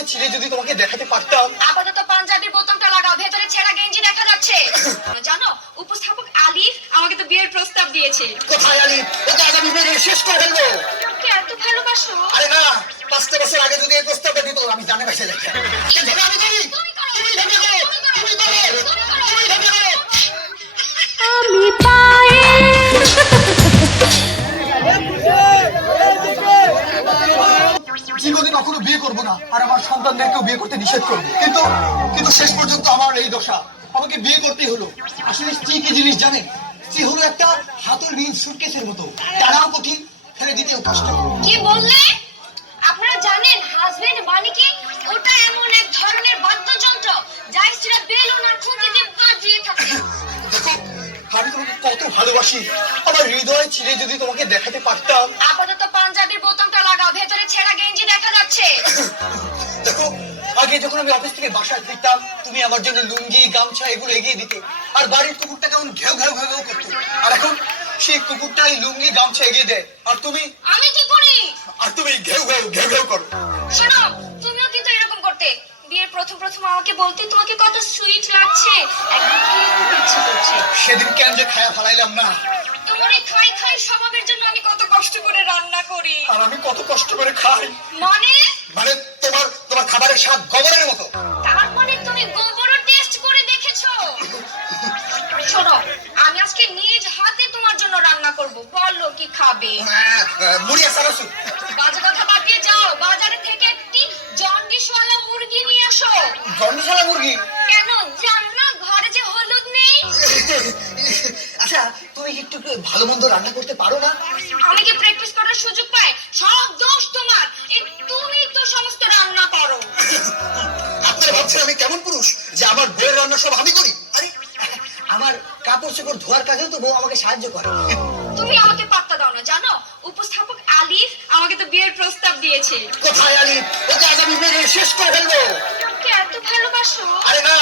হৃদয় ছিঁড়ে যদি তোমাকে দেখাতে পারতাম। আপাতত পাঞ্জাবির বোতামটা লাগাও, ভেতরে ছেঁড়া গেঞ্জি দেখা যাচ্ছে। জানো উপস্থাপক আলিফ আমাকে তো বিয়ের প্রস্তাব দিয়েছে। কোথায় আলিফ? ওকে আজ আমি মেরে শেষ করে ফেলবো। ওকে এত ভালোবাসো? আরে না, 5 বছর আগে যদি এই প্রস্তাবটা দিত আমি জানে বাসে যেতাম। আমি করি, তুমি ঝগড়া করো, তুমি করো, তুমি ঝগড়া করো। আমি পায়ে জীবনে কখনো বিয়ে করবো না, আর আমার সন্তানদেরকেও বিয়ে করতে নিষেধ করবো। কিন্তু শেষ পর্যন্ত আমার এই দশা, আমাকে বিয়ে করতেই হলো। আসলে স্ত্রী কি জিনিস জানেন? স্ত্রী হলো একটা হাতের নীল সুটকেসের মতো, টানাও কঠিন, ফেলে দিতেও কষ্ট। কি বললে? আপনারা জানেন হাজবেন্ড মানে কি? ওটা এমন এক ধরনের বাদ্যযন্ত্র যা স্ত্রীরা বেলুন আর খুঁটি দিয়ে বাজিয়ে থাকে। দেখো, আমি তোমাকে কত ভালোবাসি। আমার হৃদয় ছিঁড়ে যদি তোমাকে দেখাতে পারতাম। আপাতত পাঞ্জাবির বোতামটা লাগাও, ভেতরে ছেঁড়া গেঞ্জি দেখা যাচ্ছে। দেখো, আগে যখন আমি অফিস থেকে বাসায় ফিরতাম, তুমি আমার জন্য লুঙ্গি গামছা এগুলো এগিয়ে দিতে, আর বাড়ির কুকুরটা কেমন ঘেউ ঘেউ ঘেউ ঘেউ করতো। আর এখন সেই কুকুরটাই লুঙ্গি গামছা এগিয়ে দেয়, আর তুমি কি করি? ঘেউ ঘেউ ঘেউ ঘেউ করো। শোনো, তুমিও কিন্তু এরকম করতে। বিয়ের প্রথম আমাকে বলতে তোমাকে কত সুইট লাগছে, একদম খেয়ে নিতে ইচ্ছে করছে। সেদিন কেন যে খায়া ফালাইলাম না। তোমার এই খাই খাই স্বভাবের জন্য আমি কত কষ্ট করে রান্না করি। আর আমি কত কষ্ট করে খাই। মানে তোমার খাবারের স্বাদ গোবরের মতো। তার মানে তুমি গোবরও টেস্ট করে দেখেছো? শোনো, আমি আজকে নিজ হাতে তোমার জন্য রান্না করব। বলো কি খাবে? মুড়ি আর সারাসু। বাজে কথা বাদ দিয়ে যাও, বাজারে থেকে একটি জন্ডিসওয়ালা মুরগি নিয়ে আসো। জন্ডিসওয়ালা মুরগি? কেন জানো না ঘরে যে হলুদ নেই? আচ্ছা, তুমি একটু ভালো মন্দ রান্না করতে পারো না? আমি কি প্র্যাকটিস করার সুযোগ পাই? সব দোষ তোমার। তুমি তো সমস্ত রান্না করো। আপনারা ভাবছেন আমি কেমন পুরুষ যে আমার বউয়ের রান্না সব আমি করি? আরে, আমার কাপড় চোপড় ধোয়ার কাজেও তো বউ আমাকে সাহায্য করে। তুমি আমাকে পাত্তা দাও না, জানো উপস্থাপক আলিফ আমাকে তো বিয়ের প্রস্তাব দিয়েছে। কোথায় আলিফ? ওকে আজ আমি মেরে শেষ করে ফেলবো। ওকে এত ভালোবাসো? আরে না,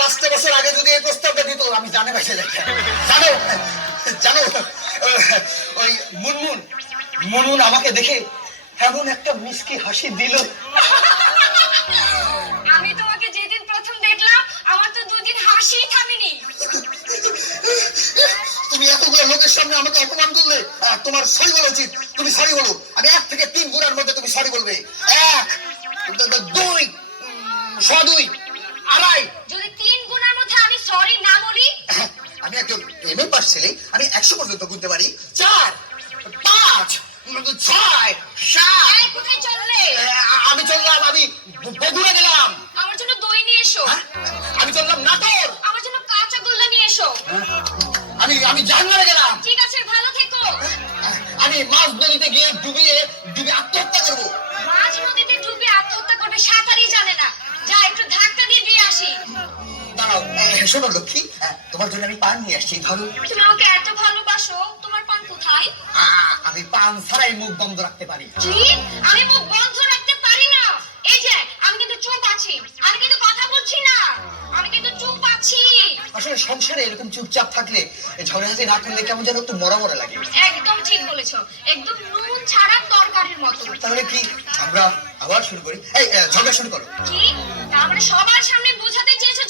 5 বছর আগে যদি এই প্রস্তাবটা দিত আমি জানে বাসে যেতাম। জানো, ওই মুনমুন আমাকে দেখে এমন একটা মিষ্টি হাসি দিল। আমি তোমাকে যেদিন প্রথম দেখলাম আমার তো দুদিন হাসি থামেনি। তুমি এতগুলো লোকের সামনে আমাকে অপমান করলে, তোমার সরি বলা উচিত। তুমি সরি বলো। আমি 1 থেকে 3 গুণের মধ্যে তুমি সরি বলবে। 1, 2, 2, 2.5। যদি 3 গুণের মধ্যে আমি সরি না বলি? আমি একজন এমএ পাস ছেলে, আমি 100 পর্যন্ত গুনতে পারি। 4, 5, 6, 7। কোথায় চললে? আমি চললাম, আমি বগুড়া গেলাম। আমার জন্য দই নিয়ে এসো। আমি চললাম নাটোর। আমার জন্য কাঁচা গোল্লা নিয়ে এসো। আমি জাহাঙ্গীরে গেলাম। ঠিক আছে, ভালো থেকো। আমি মাছ নদীতে গিয়ে ডুবে আত্মহত্যা করবো। মাঝ নদীতে ডুবে আত্মহত্যা করবে? সাঁতারই জানে না। যা একটু ধাক্কা দিয়ে দিয়ে আসি। দাঁড়াও, শোনো লক্ষ্মী, তোমার জন্য আমি পান নিয়ে আসছি, ধরো। তুমি আমাকে এত ভালোবাসো, তোমার পান কোথায়? আমি পান ছাড়াই মুখ বন্ধ রাখতে পারি। কি? আমি মুখ বন্ধ রাখতে পারি না? এই যে আমি কিন্তু চুপ আছি, আমি কিন্তু কথা বলছি না, আমি কিন্তু চুপ আছি। আসলে সংসারে এরকম চুপচাপ থাকলে, ঝগড়াঝাটি না করলে কেমন যেন একটু মরা মরা লাগে। একদম ঠিক বলেছো, একদম নুন ছাড়া তরকারির মতো। তাহলে কি আমরা আবার শুরু করি? এই ঝগড়া শুরু করো। কি? তার মানে সবার সামনে বোঝাতে চেয়েছো